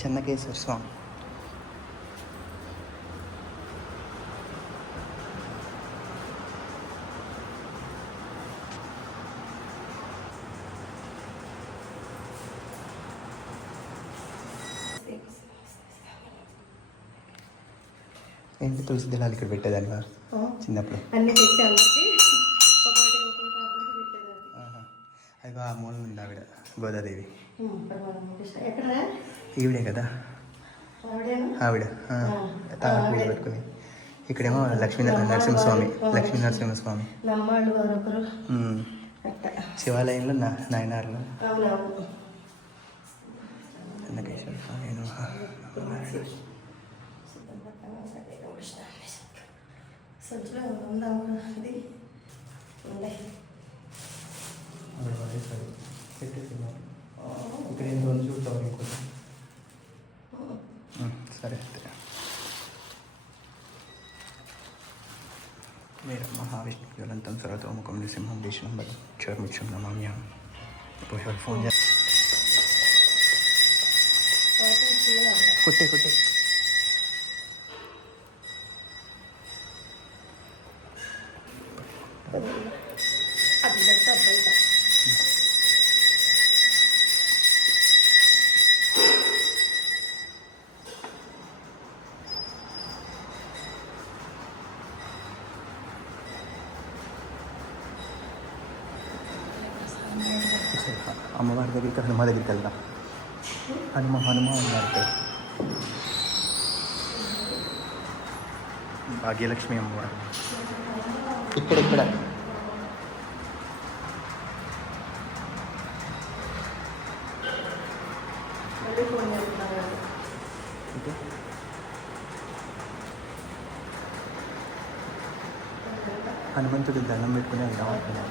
చెన్నకేశ్వర స్వామి. ఏంటి తులసి దళాలు ఇక్కడ పెట్టేదాన్ని వారు చిన్నప్పుడు. అన్ని తెచ్చాను ఆహా. అదిగో ఆ మూల ఉంది ఆవిడ గోదాదేవి. ఎక్కడ ఈవిడే కదా? ఆవిడ తాళ పూలు పెట్టుకుని. ఇక్కడేమో లక్ష్మీ నరసింహస్వామి లక్ష్మీ నరసింహస్వామి. శివాలయంలో నా నాయనార్లు. స్వామి నమః. సంచులో ఉందా? ఇది మహావిష్ణు జ్వలంతం సర్వతోముఖం నృసింహం విష్ణుం క్షరమిక్షం నమామ్యాం ఇప్పుడు ఎవరు ఫోన్ చేస్తారు కుట్టే కుట్టే సరే, అమ్మవారి దగ్గరికి హనుమ దగ్గరికి వెళ్దాం హనుమ హనుమ ఇక్కడ భాగ్యలక్ష్మి అమ్మవారు ఇక్కడ ఇక్కడ. హనుమంతుడి దండం పెట్టుకుని వెళ్దాం అనుకున్నాను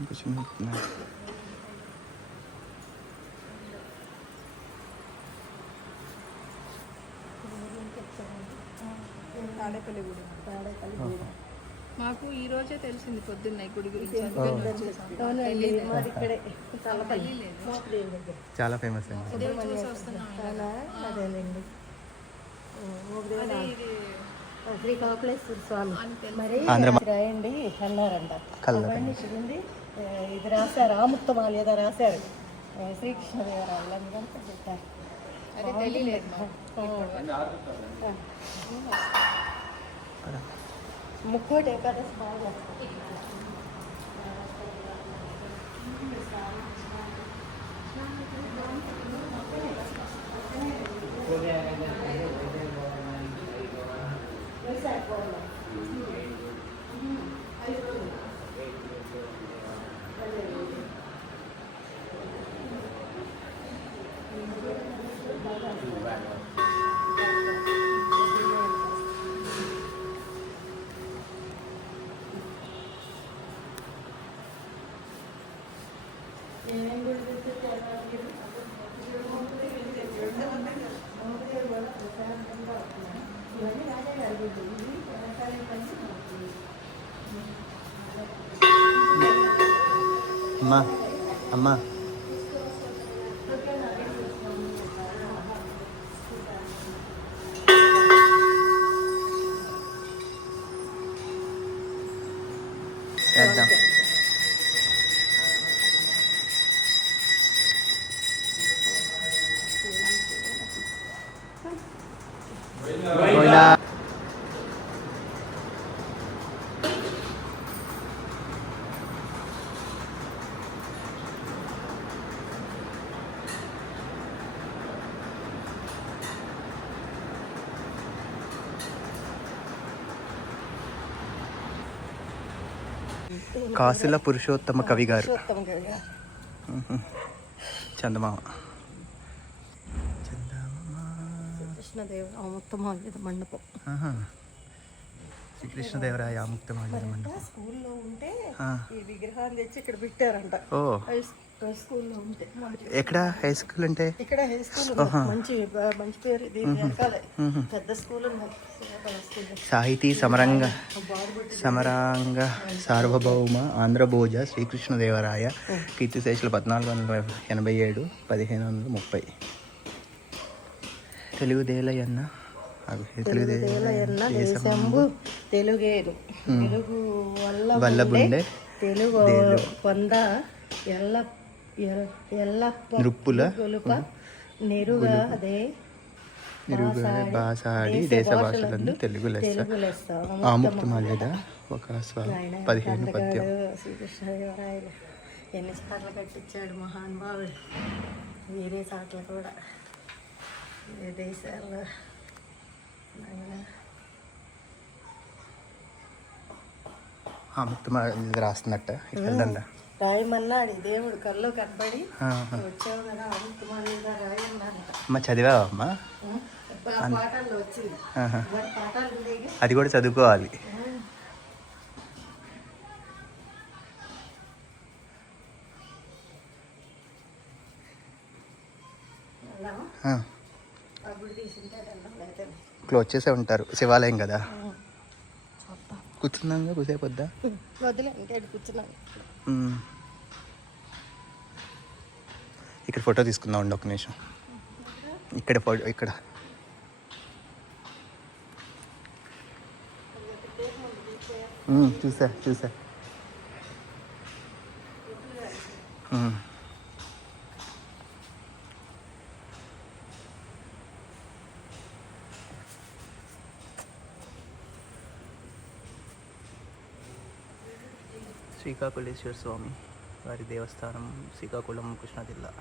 కొంచెం మొక్కుతున్నారు. తాడేపల్లి గుడి తాడేపల్లి ఓహో. మాకు ఈ రోజే తెలిసింది పొద్దున్న ఈ గుడి గురించి. చాలా ఫేమస్ అండి. శ్రీ కాకులేశ్వర స్వామి. మరి రాయండి అన్నారంట అవన్నీ ఇది రాశారు ఆముక్తమాలు ఏదో రాశారు. శ్రీకృష్ణదేవరాయలు అందుకంతా పెట్టారు. అదే తెలియలేదు. ముక్కోటి ఏకాదశి బాగా చేస్తారు. అమ్మా అమ్మా కాసుల పురుషోత్తమ కవి గారు. చందమామ. శ్రీకృష్ణదేవరాయ ఆముక్తమాల్యద మండపం. స్కూల్లో ఉంటే. ఈ విగ్రహాన్ని తెచ్చి ఇక్కడ పెట్టారంట. ఓ. హై హై స్కూల్లో ఉంటే మాకు ఎక్కడ? హై స్కూల్ అంటే? ఇక్కడ హై స్కూల్. మంచి మంచి పేరు. పెద్ద స్కూల్ సాహితీ సమరంగ సమరాంగ సార్వభౌమ ఆంధ్రభోజ శ్రీకృష్ణదేవరాయ కీర్తిశేషులు పద్నాలుగు వందల ఎనభై ఏడు పదిహేను వందల ముప్పై. తెలుగుదేలయన్న తెలుగు వల్ల వల్లబుండే ఉండే తెలుగు పొంద ఎల్ల నృప్పుల నిరుగా అదే తెలుగు లెస్స. ఆముక్తమాల్యద ఒక స్వ పదిహేను పద్యం. శ్రీకృష్ణదేవరాయలు. ఎన్ని సార్లు కట్టించాడు మహానుభావుడు వేరే చాట్ల కూడా. ఏ దేశాల్లో రాస్తున్నట్ట. ఇక్కడ రాయమన్నాడు దేవుడు కల్లో కనబడి వచ్చావు కదా అముక్తమాలిగా రాయమన్నాడు అమ్మ చదివావా అమ్మా? ఆ పాటల్లో వచ్చింది. ఆహా. మరి పాటలు ఉండేవి అది కూడా చదువుకోవాలి. క్లోజ్ చేసే ఉంటారు. శివాలయం కదా. కూర్చుందాంగా కూసేపు వద్దా? వదిలే ఇంకేడు కూర్చున్నాం. మ్మ్. ఇక్కడ ఫోటో తీసుకుందాం అండి ఒక నిమిషం. ఇక్కడ ఫోటో ఇక్కడ. చూసా చూసా. శ్రీకాకుళేశ్వర స్వామి వారి దేవస్థానం శ్రీకాకుళం కృష్ణా జిల్లా